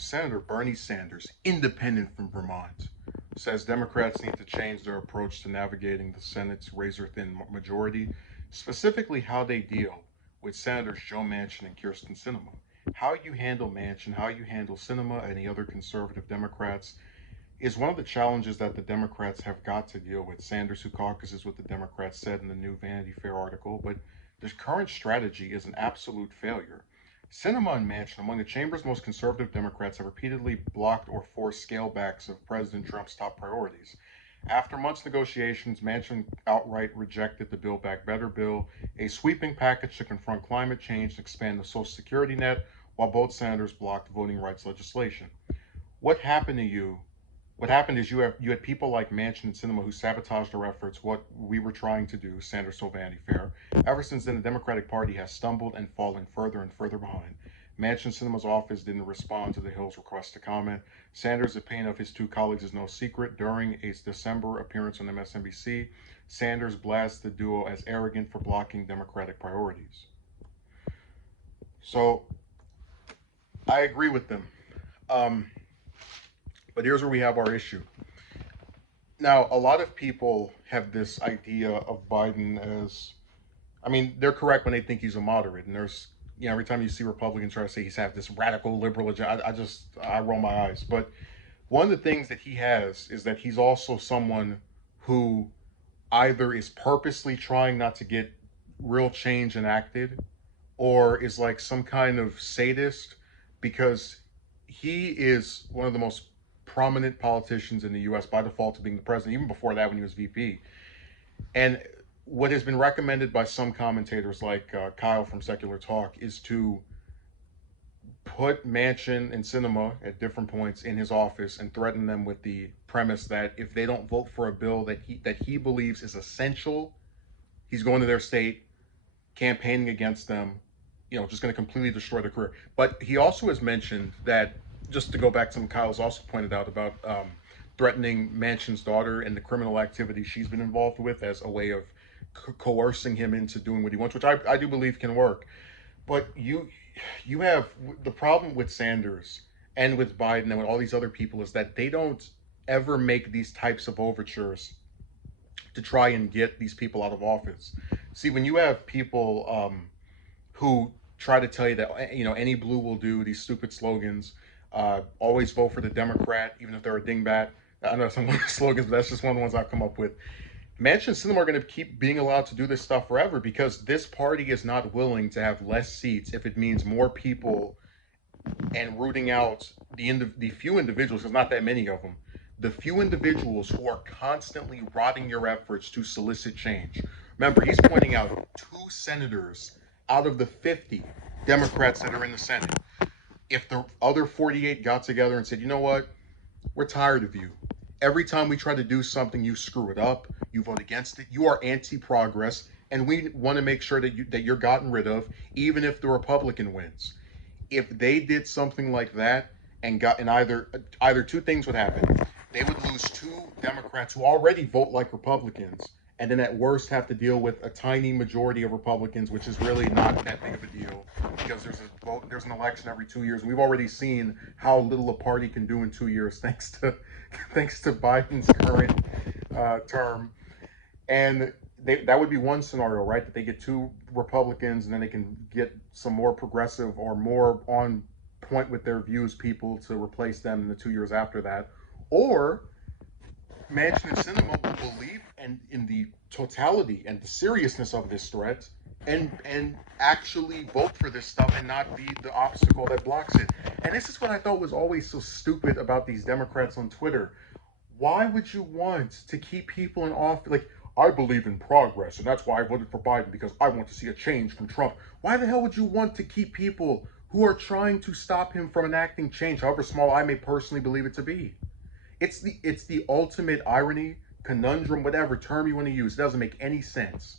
Senator Bernie Sanders, independent from Vermont, says Democrats need to change their approach to navigating the Senate's razor-thin majority, specifically how they deal with Senators Joe Manchin and Kirsten Sinema. How you handle Manchin, how you handle Sinema, and the other conservative Democrats is one of the challenges that the Democrats have got to deal with. Sanders, who caucuses with the Democrats, said in the new Vanity Fair article, but the current strategy is an absolute failure. Sinema and Manchin, among the chamber's most conservative Democrats, have repeatedly blocked or forced scalebacks of President Trump's top priorities. After months of negotiations, Manchin outright rejected the Build Back Better bill, a sweeping package to confront climate change and expand the Social Security net, while both senators blocked voting rights legislation. What happened to you what happened is you had people like Manchin and Sinema who sabotaged our efforts, what we were trying to do, Sanders told Vanity Fair. Ever since then, the Democratic Party has stumbled and fallen further and further behind. Manchin and Sinema's office didn't respond to the Hill's request to comment. Sanders' opinion of his two colleagues is no secret. During a December appearance on MSNBC, Sanders blasted the duo as arrogant for blocking Democratic priorities. So, I agree with them. Um, but here's where we have our issue. Now, a lot of people have this idea of Biden as, I mean, they're correct when they think he's a moderate. And there's, every time you see Republicans try to say he's have this radical liberal agenda, I roll my eyes. But one of the things that he has is that he's also someone who either is purposely trying not to get real change enacted or is like some kind of sadist because he is one of the most prominent politicians in the US by default to being the president, even before that when he was VP. And what has been recommended by some commentators like Kyle from Secular Talk is to put Manchin and Sinema at different points in his office and threaten them with the premise that if they don't vote for a bill that he believes is essential, he's going to their state, campaigning against them, just going to completely destroy their career. But he also has mentioned that, just to go back to something Kyle's also pointed out about threatening Manchin's daughter and the criminal activity she's been involved with as a way of coercing him into doing what he wants, which I do believe can work. But you have the problem with Sanders and with Biden and with all these other people is that they don't ever make these types of overtures to try and get these people out of office. See, when you have people who try to tell you that any blue will do, these stupid slogans, always vote for the Democrat, even if they're a dingbat. I know some of the slogans, but that's just one of the ones I've come up with. Manchin and Sinema are going to keep being allowed to do this stuff forever because this party is not willing to have less seats if it means more people and rooting out the few individuals, there's not that many of them, the few individuals who are constantly rotting your efforts to solicit change. Remember, he's pointing out 2 senators out of the 50 Democrats that are in the Senate. If the other 48 got together and said, you know what, we're tired of you. Every time we try to do something, you screw it up. You vote against it. You are anti-progress, and we want to make sure that you're gotten rid of, even if the Republican wins. If they did something like that and either two things would happen. They would lose 2 Democrats who already vote like Republicans, and then at worst have to deal with a tiny majority of Republicans, which is really not that big of a deal because there's an election every 2 years. We've already seen how little a party can do in 2 years thanks to Biden's current term. And that would be one scenario, right? That they get 2 Republicans and then they can get some more progressive or more on point with their views people to replace them in the 2 years after that. Or Manchin and Sinema will believe in the totality and the seriousness of this threat and actually vote for this stuff and not be the obstacle that blocks it. And this is what I thought was always so stupid about these Democrats on Twitter. Why would you want to keep people in office? Like, I believe in progress, and that's why I voted for Biden, because I want to see a change from Trump. Why the hell would you want to keep people who are trying to stop him from enacting change, however small I may personally believe it to be? It's the ultimate irony, conundrum, whatever term you want to use. It doesn't make any sense.